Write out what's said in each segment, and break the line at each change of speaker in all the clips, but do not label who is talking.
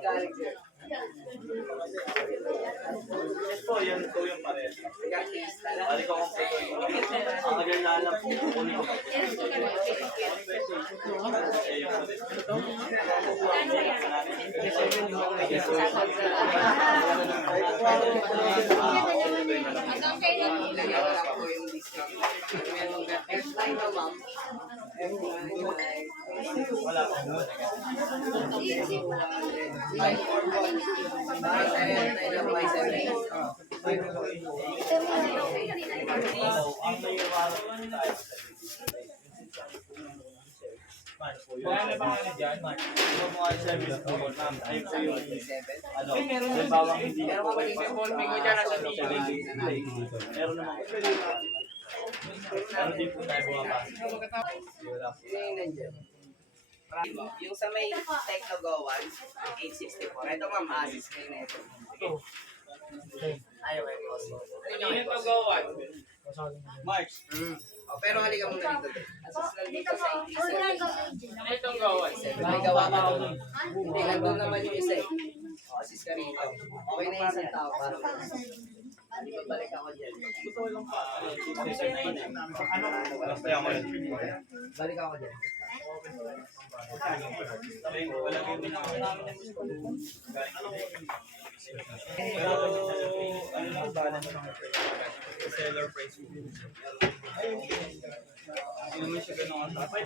Yes po, yan po yung pares. Bali ko kung pwede yung ang naglalala po kung ano. Wala pa. Wala ba nga dyan? Yung mga service po yun, ma'am. Ayun po yun. Ano, bawang hindi na po. Meron naman. Meron din po tayo bumabasa.
Yung sa may Technogo 1, 864. Ito ma'am, Asus kayo na ito. Ayaw kayo boss.
Technogo 1. March.
Oh, pero halika muna dito. Asus lang dito sa 87.
Itong gawan.
May gawa ka doon. Hindi, nandun naman yung isa eh. Oh, Asus ka rito. Okay na yung isang tao para hindi ko balik ako dyan.
Ano? Basta yung ulit.
Balik ako dyan.
Wala yung pinakain namin. Pero, ano lang balance ng seller price. Hindi naman siya ganun ang tapos.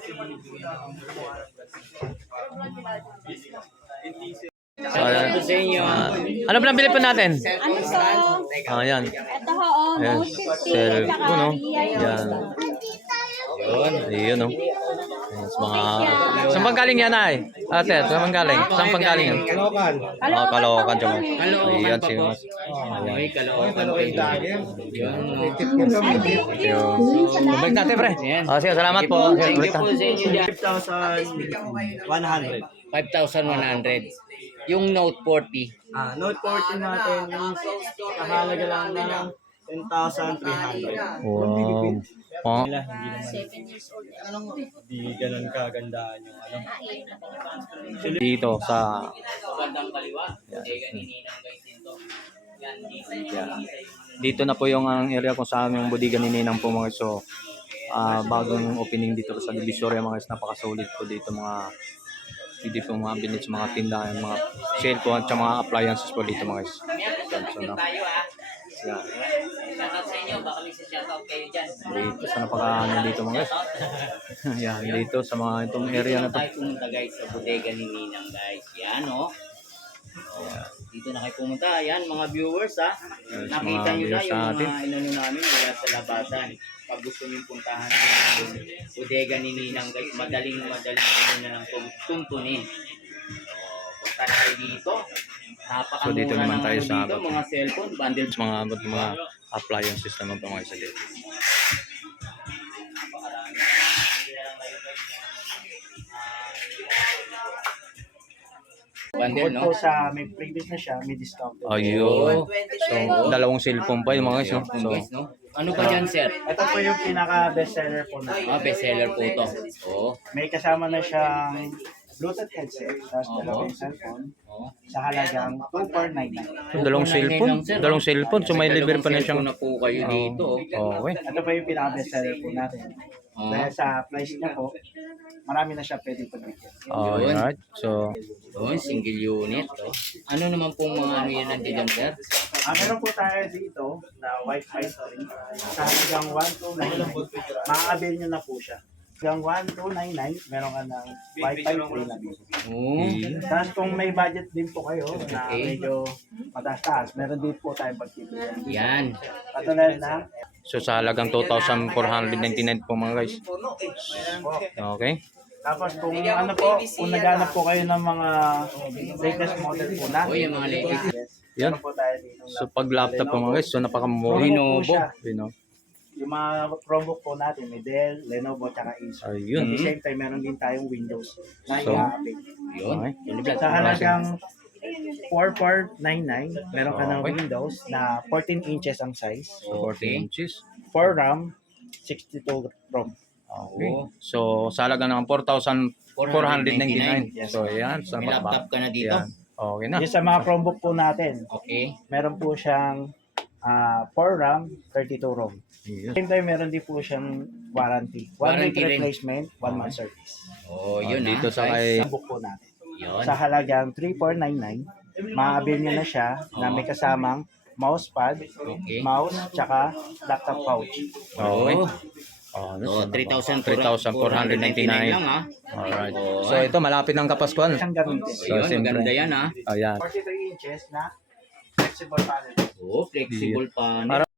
So, ano ba nabili po natin?
Ano to?
Ayan.
Ito ho, oh,
Ayan.
no shifting.
Cellphone, no? Yan. Yun, no? Ayan, sa mga... Saan bang galing yan, ay? Ate, saan bang galing? Saan bang galing yan?
Kalokan.
Kalokan siya mo. Ayan, siya.
May Kalokan dahil.
Balik natin, pre. Sige, salamat po. Sige, balik natin.
5,100.
5,100. Yung Note 40.
Note 40 natin is kahalaga lang ng 10,300.
Wow. Oh.
Hindi naman hindi ganun kagandaan yung ano.
Dito sa...
Bandang kaliwa. Ninang guys dito. Yan,
Dito na po yung ang area kung saan yung bodega ni Ninang po mga so bagong opening dito sa Divisoria mga guys, napakasulit po dito mga hindi po mga binit sa mga tindahan, mga cellphone at mga appliances po dito mga guys. So, no?
tayo ah.
Yan.
Shoutout sa inyo. Baka may shoutout kayo dyan.
Dito sa napakaano dito mga guys. Yan, dito sa mga itong area na to.
Tayo pumunta guys sa bodega ni Ninang guys. Yan oh. Dito na kayo pumunta. Ayan mga viewers ha.
Yes,
Nakita
mga
nyo na
viewers
yung
natin.
mga inano namin wala sa labasan. Pag gusto nyo puntahan ng bodega ni Ninang guys, madaling nyo na lang tuntunin. Punta na kayo dito. Napakamura
So, dito naman tayo sa
dito, mga cellphone, bundle.
Sa mga appliances naman po mga guys dito.
Bundle, no?
Po sa may previous na siya, may discount.
Ayun. So, dalawang cellphone pa yung mga guys, no? So,
Guys, no? Ano pa dyan, sir?
Ito po yung pinaka bestseller po na.
Bestseller po to. Oo.
May kasama na siyang Bluetooth headset, tapos dalawang cellphone, sa halagang 2,499.
dalawang cellphone. So, may libre pa na siyang...
na po kayo dito.
Okay.
Ito po yung pinaka bestseller po natin. Dahil sa price niya po, marami na siya pwede pagbigyan.
Alright. So,
Doon, single unit. Oh. Ano naman pong mga ano yan nandiyan, sir?
Meron po tayo dito na Wi-Fi free. Sa halagang 1,299, ma-avail nyo na po siya. Hanggang 1,299, meron ka ng Wi-Fi free na dito.
Oo.
Tapos kung may budget din po kayo na medyo mataas-taas, meron din po tayong pagtitigan.
Yan.
Katulad na,
so sa halagang 2,499 po mga guys. Okay.
tapos kung ano po, kung naghanap po kayo ng mga latest model po natin.
O, yung mga latest.
Yan.
Meron po tayo dito.
So pag laptop po mga guys, so napakamura.
Lenovo.
Lenovo.
Yung mga Chromebook po natin, may Dell, Lenovo, tsaka Acer.
Ayun.
At the same time, meron din tayong Windows na
So,
i-update.
Yun.
Okay.
Sa halagang 4,499, meron ka ng
Okay.
Windows na 14 inches ang size.
So 14 inches.
4 RAM, 62 ROM.
Okay. So sa halaga ng 4,499. So yan. So
May laptop ka na dito.
Yan. Okay na.
Yung sa mga Chromebook po natin,
Okay.
meron po siyang 4 RAM, 32 ROM.
Yes.
Same time, meron din po siyang warranty. 1 week
Warranty rin.
replacement, 1 month service.
Oh, yun
dito sa
guys.
kay
Sa book po natin.
Yun.
Sa halagang 3,499, maabil nyo na siya na may kasamang mousepad,
Okay.
mouse, tsaka laptop pouch.
Okay.
Oh,
Oh,
3,499 lang ha.
Alright.
Oh,
So ito malapit ng Kapaskuhan.
Isang gamitin.
So,
Ayun,
siyempre.
maganda yan ha.
Ayan.
43 inches na flexible panel.
Oh, flexible panel.